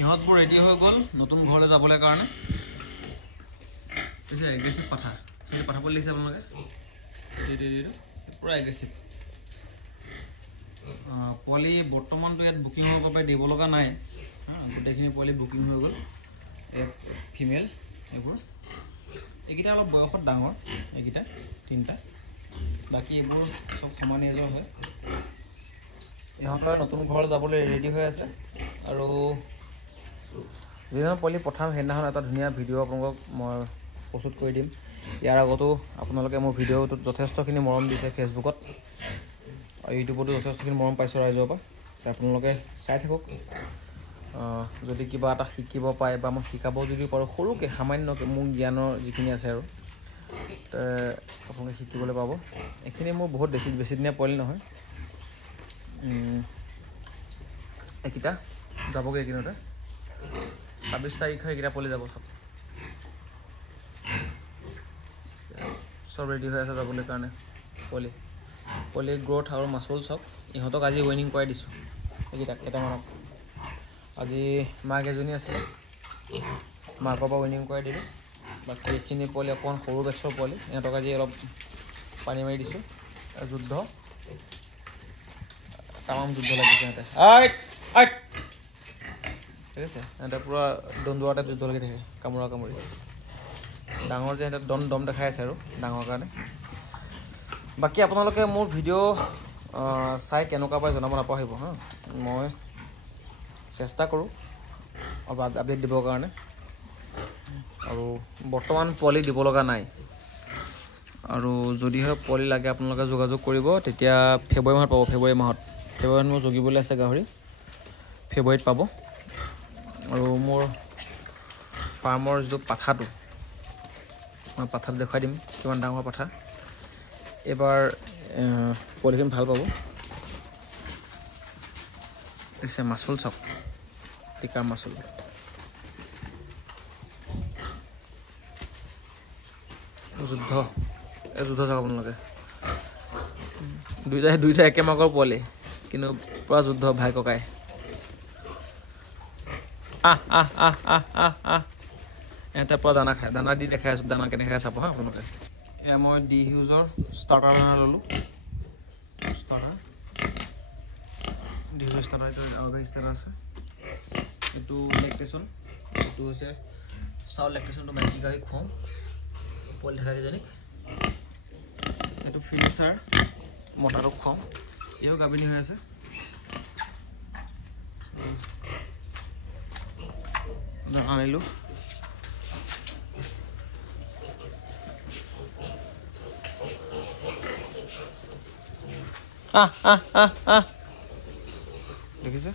ইহঁতবোৰ ready হৈ গ'ল নতুন ঘৰলৈ যাবলৈ কাৰণে পিছে এগ্ৰেছিভ পাঠা সেই পাঠা বুলি লিখিছে আপোনালোকে পুৰা এগ্ৰেছিভ পোৱালি বৰ্তমানটো ইয়াত বুকিং হোৱাৰ বাবে দিব লগা নাই গোটেইখিনি পোৱালি বুকিং হৈ গ'ল ফিমেল এইবোৰ এইকেইটা অলপ বয়সত ডাঙৰ এইকেইটা তিনিটা বাকী এইবোৰ চব সমান এজৰ হয় ইহঁতৰ নতুন ঘৰ যাবলৈ ৰেডি হৈ আছে আৰু যিদিনা পোৱালি পঠাম সেইদিনাখন এটা ধুনীয়া ভিডিঅ' আপোনালোকক মই প্ৰস্তুত কৰি দিম ইয়াৰ আগতো আপোনালোকে মোৰ ভিডিঅ'টোত যথেষ্টখিনি মৰম দিছে ফেচবুকত আৰু ইউটিউবতো যথেষ্টখিনি মৰম পাইছোঁ ৰাইজৰ পৰা আপোনালোকে চাই থাকক যদি কিবা এটা শিকিব পায় বা মই শিকাব যদি পাৰোঁ সৰুকৈ সামান্যকৈ মোৰ জ্ঞানৰ যিখিনি আছে আৰু আপোনালোকে শিকিবলৈ পাব এইখিনি মোৰ বহুত বেছিদিনীয়া পোৱালি নহয় এইকেইটা যাবগৈ এইকেইদিনতে 26 তাৰিখে এইকেইটা পোৱালি যাব চব ৰেডি হৈ আছে যাবলৈ কাৰণে পোৱালি গ্ৰ'থ আৰু মাচুল চব ইহঁতক আজি ৱেইনিং কৰাই দিছোঁ এইকেইটা কেইটামানক আজি মাক এজনী আছিলে মাকৰ পৰা ৱেইনিং কৰাই দিলোঁ বাকী এইখিনি পোৱালি অকণমান সৰু বেচৰ পোৱালি ইহঁতক আজি অলপ পানী মাৰি দিছোঁ যুদ্ধ তামাম যুদ্ধ লাগিছে সিহঁতে ঠিক আছে সিহঁতে পূৰা দন্দুৱাতে যুদ্ধ লাগি থাকে কামুৰি ডাঙৰ যে সিহঁতে দম দেখাই আছে আৰু ডাঙৰ কাৰণে বাকী আপোনালোকে মোৰ ভিডিঅ' চাই কেনেকুৱা পাই জনাব নাপাহৰিব হা মই চেষ্টা কৰোঁ আপডেট দিবৰ কাৰণে আৰু বৰ্তমান পোৱালি দিব লগা নাই আৰু যদিহে পোৱালি লাগে আপোনালোকে যোগাযোগ কৰিব তেতিয়া ফেব্ৰুৱাৰী মাহত পাব ফেব্ৰুৱাৰী মাহত মোৰ জগিবলৈ আছে গাহৰি ফেব্ৰুৱাৰীত পাব আৰু মোৰ ফাৰ্মৰ যিটো পাঠাটো মই পাঠাটো দেখুৱাই দিম কিমান ডাঙৰ পাঠা এইবাৰ পোৱালিখিনি ভাল পাব দেখিছে মাচুল চাওক টিকাৰ মাচুল যুদ্ধ চাওক আপোনালোকে দুইটা একে মাকৰ পোৱালি কিন্তু পুৰা যুদ্ধ ভাই ককাই ইহঁতে পুৰা দানা খায় দানা দি দেখাই আছোঁ দানা কেনেকৈ খাই চাব হা আপোনালোকে এয়া মই ডি হিউজৰ ষ্টাৰ্টাৰ দানা ল'লোঁ ষ্টাৰ্টাৰ ডি হিউজৰ ষ্টাৰ্টাৰ এইটো আউটৰ ষ্টাৰ্টাৰ আছে এইটো লেক্টেশ্যন এইটো হৈছে চাউল লেক্টেশ্যনটো মাইকী গাহৰি খুৱাওঁ পোৱালি থাকাকেইজনীক এইটো ফিনিচাৰ মতাটোক খুৱাওঁ এও গাভিনী হৈ আছে আনিলোঁ দেখিছে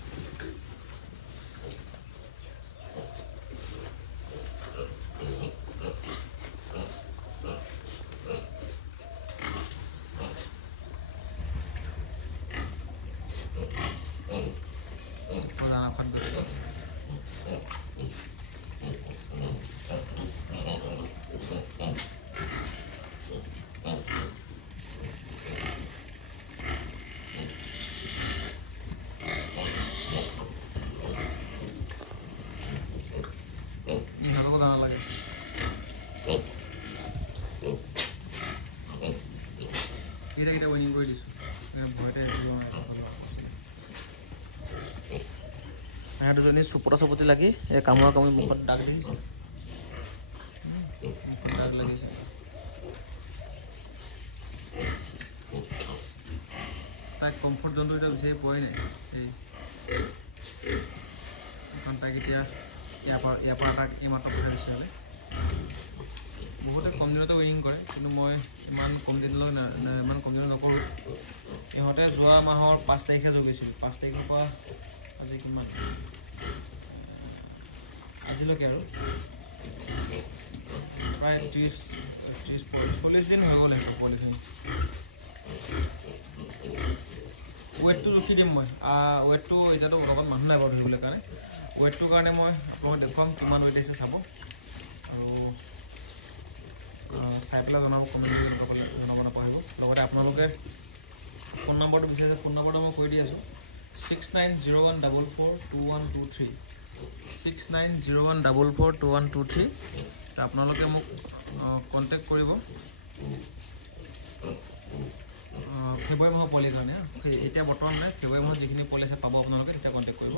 এইটা ৱেইনিং কৰি দিছোঁ ভয়তে দুজনী চুপতি লাগি এই কামুৰি মুখত দাগ দেখিছে দাগ লাগিছে তাইক কমফৰ্ট জোনটো এতিয়া বিচাৰি পোৱাই নাই কাৰণ তাইক এতিয়া ইয়াৰ পৰা তাক এইমাত্ৰ পঠাই দিছোঁ হ'লে বহুতে কম দিনতে ৱেইনিং কৰে কিন্তু মই ইমান কম দিনত নকৰোঁ ইহঁতে যোৱা মাহৰ 5 তাৰিখে জগিছিল 5 তাৰিখৰ পৰা আজি কিমান আজিলৈকে আৰু প্ৰায় 30-40 দিন হৈ গ'ল সেইটো পোৱালিখিনি ৱেটটো ৰখি দিম মই ৱেটটো এতিয়াতো লগত মানুহ নাই বাৰু ধৰিবলৈ কাৰণে ৱেটটোৰ কাৰণে মই আপোনালোকক দেখুৱাম কিমান ৱেট আছে চাব আৰু চাই পেলাই জনাব কমেণ্ট কৰি জনাব নাপাহৰিব লগতে আপোনালোকে ফোন নম্বৰটো বিচাৰিছে ফোন নম্বৰটো মই কৈ দি আছোঁ 6901442123 6901442123 আপোনালোকে মোক কণ্টেক্ট কৰিব ফেব্ৰুৱাৰী মাহৰ পোৱালিৰ কাৰণে এতিয়া বৰ্তমান নাই ফেব্ৰুৱাৰী মাহত যিখিনি পোৱালি আছে পাব আপোনালোকে তেতিয়া কণ্টেক্ট কৰিব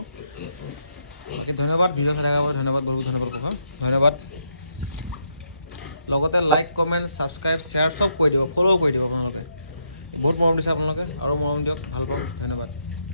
ধন্যবাদ ভিডিঅ' চাই থকাৰ বাবে ধন্যবাদ বহুত ধন্যবাদ কবা ধন্যবাদ লগতে লাইক কমেণ্ট ছাবস্ক্ৰাইব শ্বেয়াৰ চব কৰি দিব ফ'ল' কৰি দিব আপোনালোকে বহুত মৰম দিছে আপোনালোকে আৰু মৰম দিয়ক ভাল পাওক ধন্যবাদ